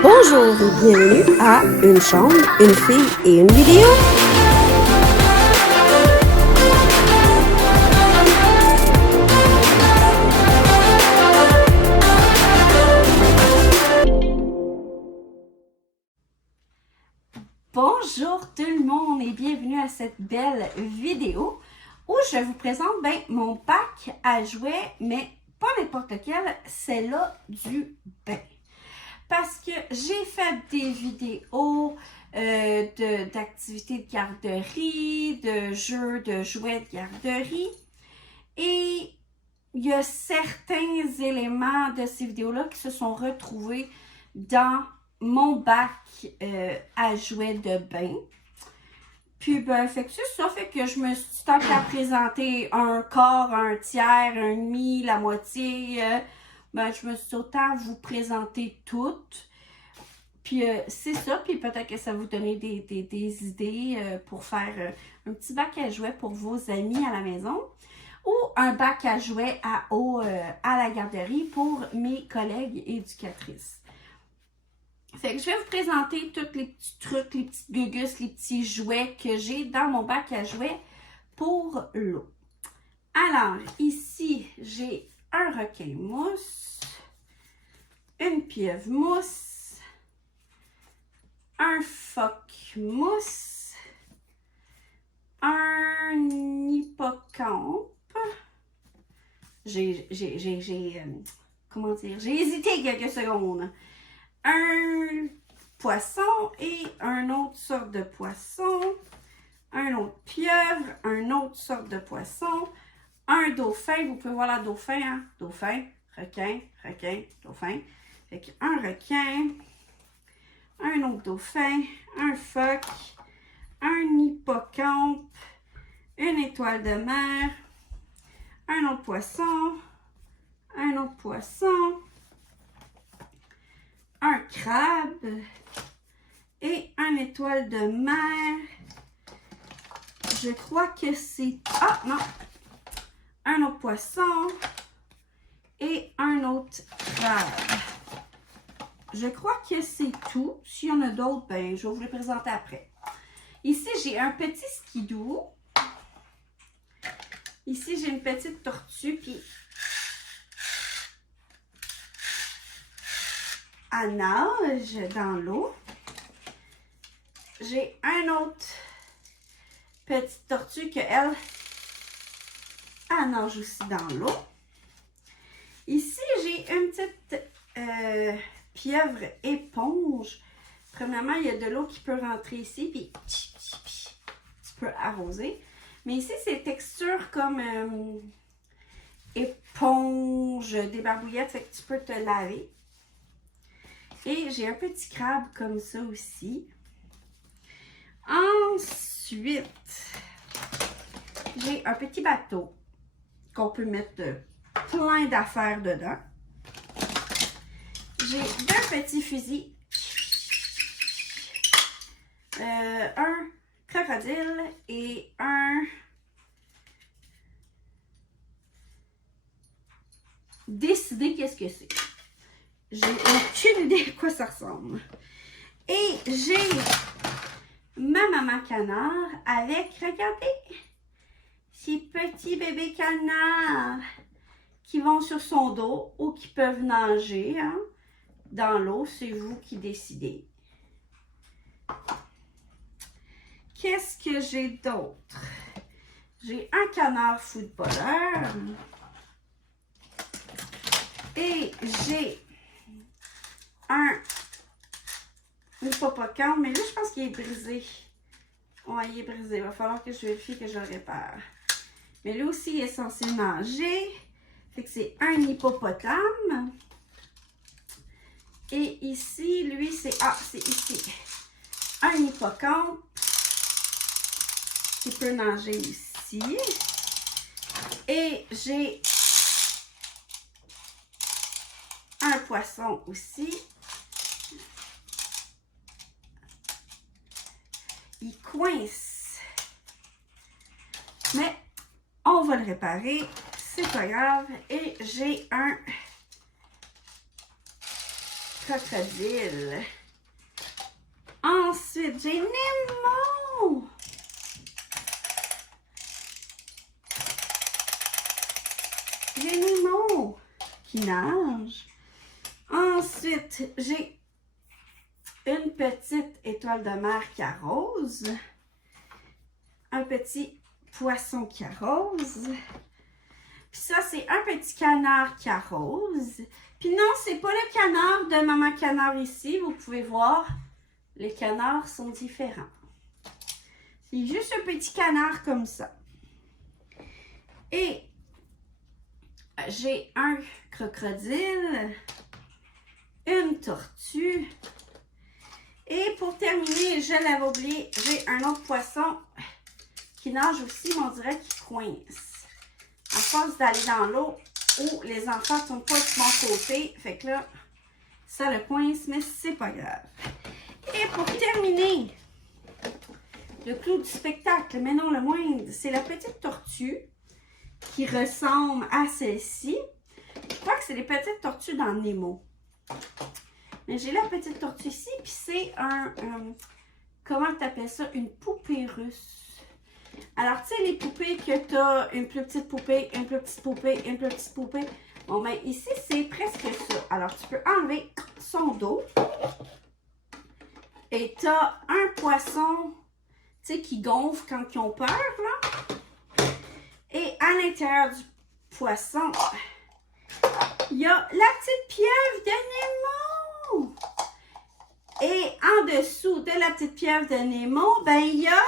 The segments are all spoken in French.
Bonjour et bienvenue à Une chambre, une fille et une vidéo. Bonjour tout le monde et bienvenue à cette belle vidéo où je vous présente mon bac à jouets, mais pas n'importe lequel, c'est là du bain. Parce que j'ai fait des vidéos d'activités de garderie, de jeux de jouets de garderie et il y a certains éléments de ces vidéos-là qui se sont retrouvés dans mon bac à jouets de bain. Puis, fait que c'est ça, fait que je me suis dit, tant qu'à présenter un quart, un tiers, un demi, la moitié, je me suis dit, autant vous présenter toutes. Puis, c'est ça, puis peut-être que ça va vous donner des idées pour faire un petit bac à jouets pour vos amis à la maison. Ou un bac à jouets à eau à la garderie pour mes collègues éducatrices. Fait que je vais vous présenter tous les petits trucs, les petites gugus, les petits jouets que j'ai dans mon bac à jouets pour l'eau. Alors, ici, j'ai un requin mousse, une pieuvre mousse, un phoque mousse, un hippocampe. Comment dire? J'ai hésité quelques secondes. Un poisson et un autre sorte de poisson, un autre pieuvre, un autre sorte de poisson, un dauphin, vous pouvez voir la dauphin, hein? Dauphin, requin, requin, dauphin. Fait qu'un requin, un autre dauphin, un phoque, un hippocampe, une étoile de mer, un autre poisson, un crabe et une étoile de mer. Je crois que c'est... Ah non! Un autre poisson et un autre crabe. Je crois que c'est tout. S'il y en a d'autres, je vais vous les présenter après. Ici, j'ai un petit skidoo. Ici, j'ai une petite tortue, puis elle nage dans l'eau. J'ai un autre petite tortue que elle nage aussi dans l'eau. Ici, j'ai une petite pieuvre éponge. Premièrement, il y a de l'eau qui peut rentrer ici, puis tu peux arroser. Mais ici, c'est texture comme éponge, des barbouillettes, fait que tu peux te laver. Et j'ai un petit crabe comme ça aussi. Ensuite, j'ai un petit bateau qu'on peut mettre plein d'affaires dedans. J'ai deux petits fusils. Un crocodile et un décider qu'est-ce que c'est. J'ai aucune idée à quoi ça ressemble. Et j'ai ma maman canard avec, regardez, ces petits bébés canards qui vont sur son dos ou qui peuvent nager dans l'eau. C'est vous qui décidez. Qu'est-ce que j'ai d'autre? J'ai un canard footballeur. Et j'ai un hippocampe, mais là, je pense qu'il est brisé. Ouais, il est brisé. Il va falloir que je vérifie que je le répare. Mais lui aussi, il est censé nager. Fait que c'est un hippopotame. Et ici, lui, c'est... Ah, c'est ici. Un hippocampe qui peut nager ici. Et j'ai un poisson aussi. Il coince. Mais on va le réparer. C'est pas grave. Et j'ai un crocodile. Ensuite, j'ai Nemo. J'ai Nemo qui nage. Ensuite, j'ai une petite étoile de mer qui arrose. Un petit poisson qui arrose. Puis ça, c'est un petit canard qui arrose. Puis non, c'est pas le canard de Maman Canard ici. Vous pouvez voir, les canards sont différents. C'est juste un petit canard comme ça. Et j'ai un crocodile, une tortue. Et pour terminer, je l'avais oublié, j'ai un autre poisson qui nage aussi, mais on dirait qu'il coince. À force d'aller dans l'eau où les enfants ne sont pas de mon côté, fait que là, ça le coince, mais c'est pas grave. Et pour terminer, le clou du spectacle, mais non le moindre, c'est la petite tortue qui ressemble à celle-ci. Je crois que c'est les petites tortues dans Nemo. Mais j'ai la petite tortue ici, puis c'est comment tu appelles ça? Une poupée russe. Alors, tu sais, les poupées que tu as, une plus petite poupée, une plus petite poupée, une plus petite poupée. Bon, ben ici, c'est presque ça. Alors, tu peux enlever son dos. Et tu as un poisson, tu sais, qui gonfle quand ils ont peur, là. Et à l'intérieur du poisson, il y a la petite pieuvre de Nemo. Et en dessous de la petite pieuvre de Nemo, ben, il y a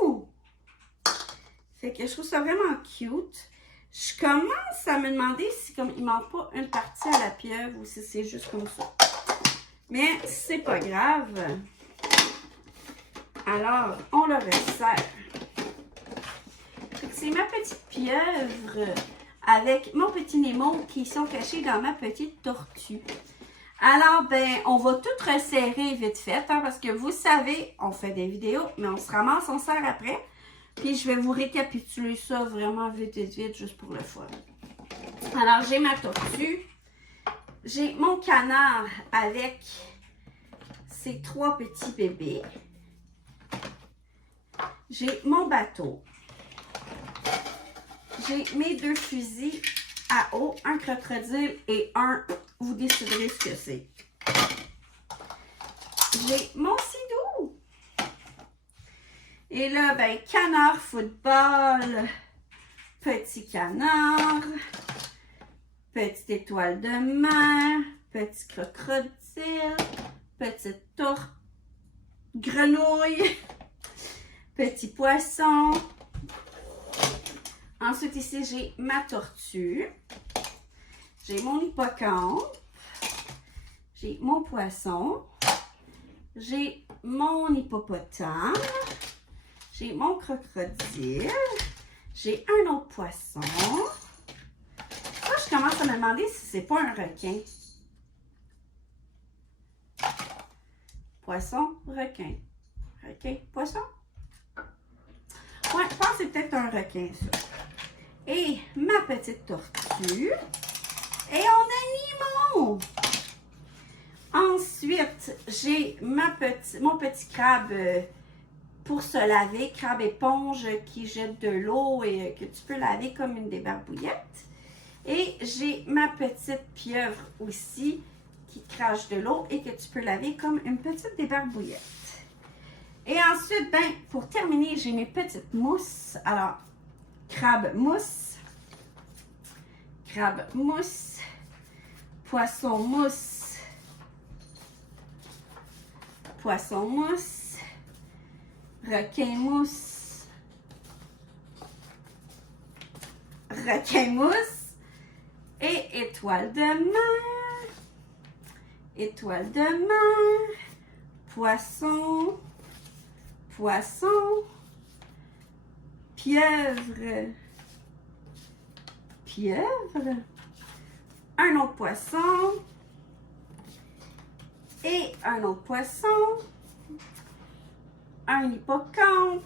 Nemo. Fait que je trouve ça vraiment cute. Je commence à me demander si comme il manque pas une partie à la pieuvre ou si c'est juste comme ça. Mais c'est pas grave. Alors, on le resserre. C'est ma petite pieuvre avec mon petit Nemo qui sont cachés dans ma petite tortue. Alors, ben, on va tout resserrer vite fait, hein, parce que vous savez, on fait des vidéos, mais on se ramasse, on serre après. Puis, je vais vous récapituler ça vraiment vite, juste pour le fun. Alors, j'ai ma tortue. J'ai mon canard avec ses 3 petits bébés. J'ai mon bateau. J'ai mes 2 fusils à eau, un crocodile et un, vous déciderez ce que c'est. J'ai mon sidou. Et là, ben, canard football, petit canard, petite étoile de mer, petit crocodile, petite grenouille, petit poisson. Ensuite, ici, j'ai ma tortue. J'ai mon hippocampe. J'ai mon poisson. J'ai mon hippopotame. J'ai mon crocodile. J'ai un autre poisson. Là, je commence à me demander si c'est pas un requin. Poisson, requin. Requin, poisson. Ouais, je pense que c'est peut-être un requin, ça. Et ma petite tortue. Et on a Nemo. Ensuite, j'ai mon petit crabe pour se laver. Crabe éponge qui jette de l'eau et que tu peux laver comme une débarbouillette. Et j'ai ma petite pieuvre aussi qui crache de l'eau et que tu peux laver comme une petite débarbouillette. Et ensuite, ben, pour terminer, j'ai mes petites mousses. Alors, crabe mousse, poisson mousse, requin mousse, et étoile de mer, poisson, pieuvre, un autre poisson et un autre poisson, un hippocampe,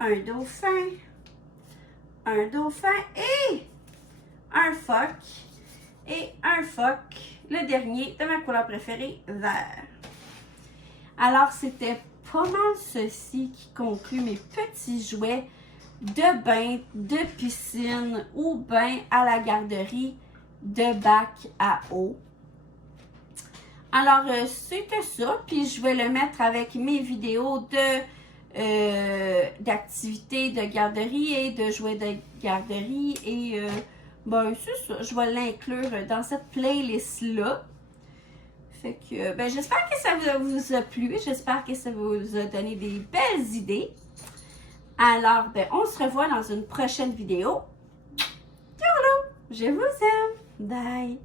un dauphin et un phoque et un phoque, le dernier de ma couleur préférée, vert. Alors, c'était pas mal ceci qui conclut mes petits jouets de bain, de piscine ou bain à la garderie de bac à eau. Alors, c'était ça. Puis, je vais le mettre avec mes vidéos d'activités de garderie et de jouets de garderie. Et, ben, c'est ça. Je vais l'inclure dans cette playlist-là. Fait que, ben, j'espère que ça vous a plu. J'espère que ça vous a donné des belles idées. Alors, ben, on se revoit dans une prochaine vidéo. Je vous aime. Bye.